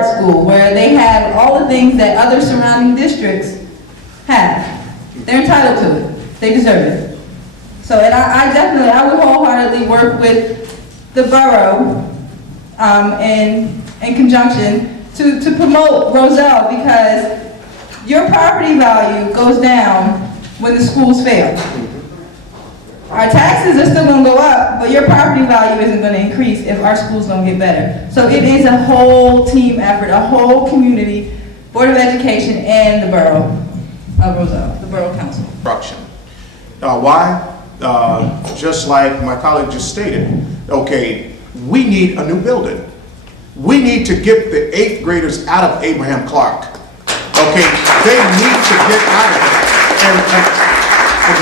art school where they have all the things that other surrounding districts have. They're entitled to it. They deserve it. So, and I would wholeheartedly work with the borough in conjunction to promote Roselle, because your property value goes down when the schools fail. Our taxes are still going to go up, but your property value isn't going to increase if our schools don't get better. So it is a whole team effort, a whole community, Board of Education and the borough of Roselle, the borough council. Why? Just like my colleague just stated, okay, we need a new building. We need to get the 8th graders out of Abraham Clark. Okay, they need to get out of it. And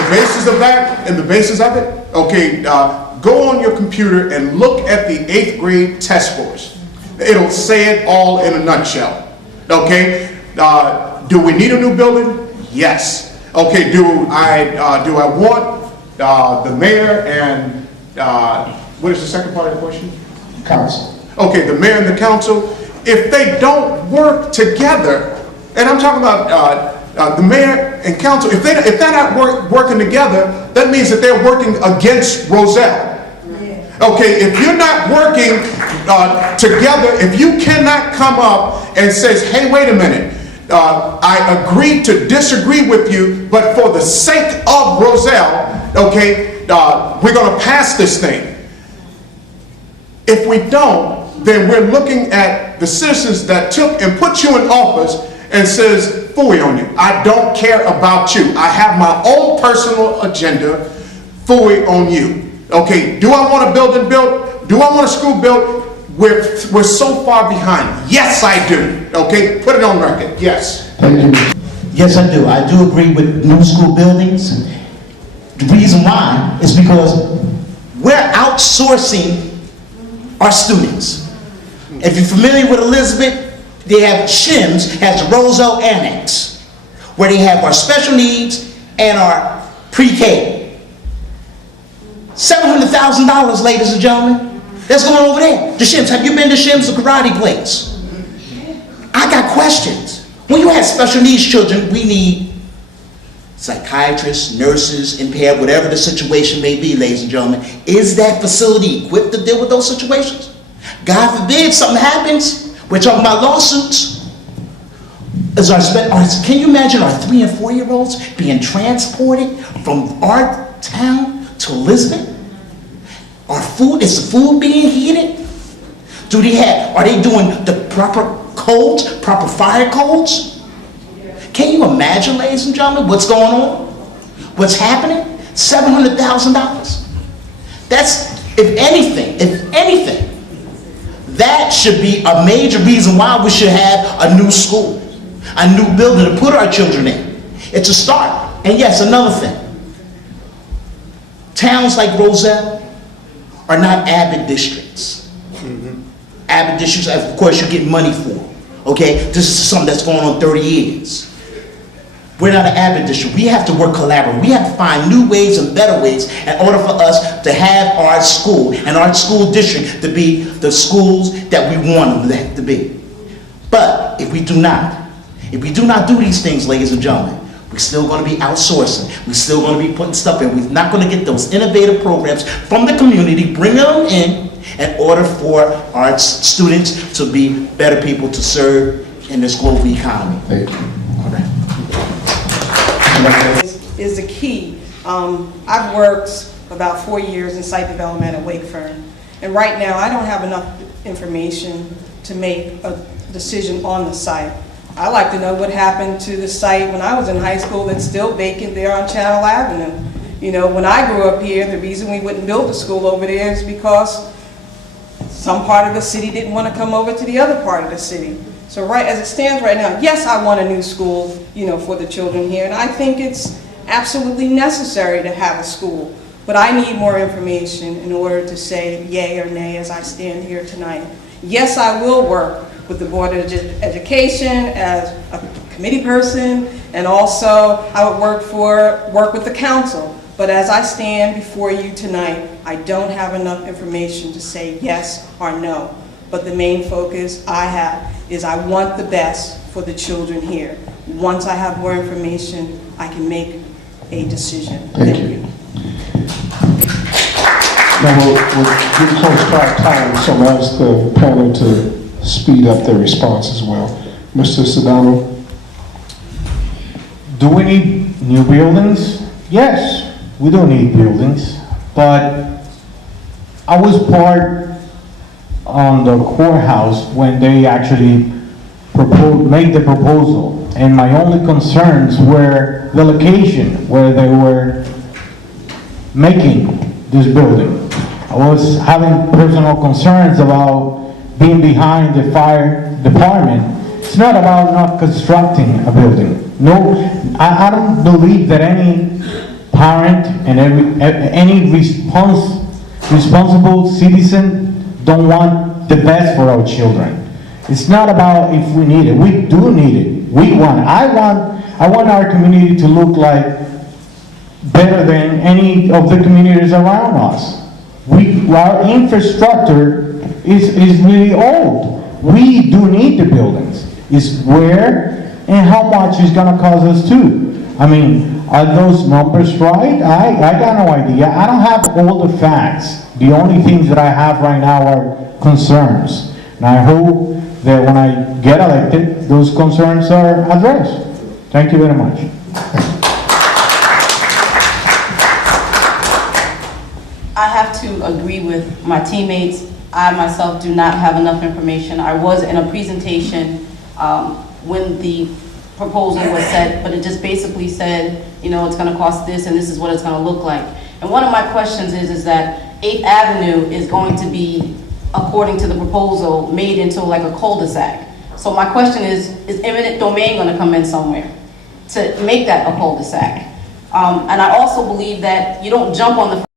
the basis of that, okay, go on your computer and look at the 8th grade test scores. It'll say it all in a nutshell. Okay, do we need a new building? Yes. Okay, do I want the mayor and what is the second part of the question? Council. Okay, the mayor and the council, if they don't work together, and I'm talking about the mayor and council, if they're not working together, that means that they're working against Roselle. Okay, if you're not working together, if you cannot come up and says, hey, wait a minute, I agree to disagree with you, but for the sake of Roselle, okay, we're going to pass this thing. If we don't, then we're looking at the citizens that took and put you in office and says, "Phooey on you. I don't care about you. I have my own personal agenda. Phooey on you." Okay, do I want a building built? Do I want a school built? We're so far behind. Yes, I do. Okay, put it on record. Yes. Thank you. Yes, I do. I do agree with new school buildings. The reason why is because we're outsourcing our students. If you're familiar with Elizabeth, they have SHIMS, has the Roselle Annex, where they have our special needs and our pre-K. $700,000, ladies and gentlemen. That's going over there. The SHIMS. Have you been to SHIMS, the karate place? I got questions. When you have special needs children, we need psychiatrists, nurses, impaired, whatever the situation may be, ladies and gentlemen. Is that facility equipped to deal with those situations? God forbid something happens. We're talking about lawsuits. Can you imagine our 3- and 4-year-olds being transported from our town to Elizabeth? Is the food being heated? Are they doing the proper codes, proper fire codes? Can you imagine, ladies and gentlemen, what's going on? What's happening? $700,000. That's, if anything, that should be a major reason why we should have a new school, a new building to put our children in. It's a start. And yes, another thing. Towns like Roselle are not avid districts. Avid districts, of course, you get money for. Okay, this is something that's going on 30 years. We're not an avid district. We have to work collaboratively. We have to find new ways and better ways in order for us to have our school and our school district to be the schools that we want them to be. But if we do not do these things, ladies and gentlemen, we're still going to be outsourcing. We're still going to be putting stuff in. We're not going to get those innovative programs from the community, bring them in order for our students to be better people to serve in this global economy. Thank you. All right. Is the key. I've worked about 4 years in site development at Wakefern, and right now I don't have enough information to make a decision on the site. I like to know what happened to the site when I was in high school that's still vacant there on Channel Avenue. You know, when I grew up here, the reason we wouldn't build a school over there is because some part of the city didn't want to come over to the other part of the city. So right as it stands right now, yes, I want a new school, you know, for the children here, and I think it's absolutely necessary to have a school. But I need more information in order to say yay or nay as I stand here tonight. Yes, I will work with the Board of Education as a committee person, and also I would work with the council. But as I stand before you tonight, I don't have enough information to say yes or no. But the main focus I have is I want the best for the children here. Once I have more information, I can make a decision. Thank you. Now, we're getting close to our time, so I'm going to ask the panel to speed up their response as well. Mr. Sedano? Do we need new buildings? Yes, we do need buildings, but I was part on the courthouse when they actually made the proposal, and my only concerns were the location where they were making this building. I was having personal concerns about being behind the fire department. It's not about not constructing a building. No, I don't believe that any parent and any responsible citizen don't want the best for our children. It's not about if we need it. We do need it. I want our community to look like better than any of the communities around us. Our infrastructure is really old. We do need the buildings. It's where and how much it's gonna cost us too. I mean, are those numbers right? I got no idea. I don't have all the facts. The only things that I have right now are concerns. And I hope that when I get elected, those concerns are addressed. Thank you very much. I have to agree with my teammates. I myself do not have enough information. I was in a presentation when the proposal was set, but it just basically said, you know, it's going to cost this and this is what it's going to look like. And one of my questions is that 8th Avenue is going to be, according to the proposal, made into like a cul-de-sac. So my question is eminent domain going to come in somewhere to make that a cul-de-sac? And I also believe that you don't jump on the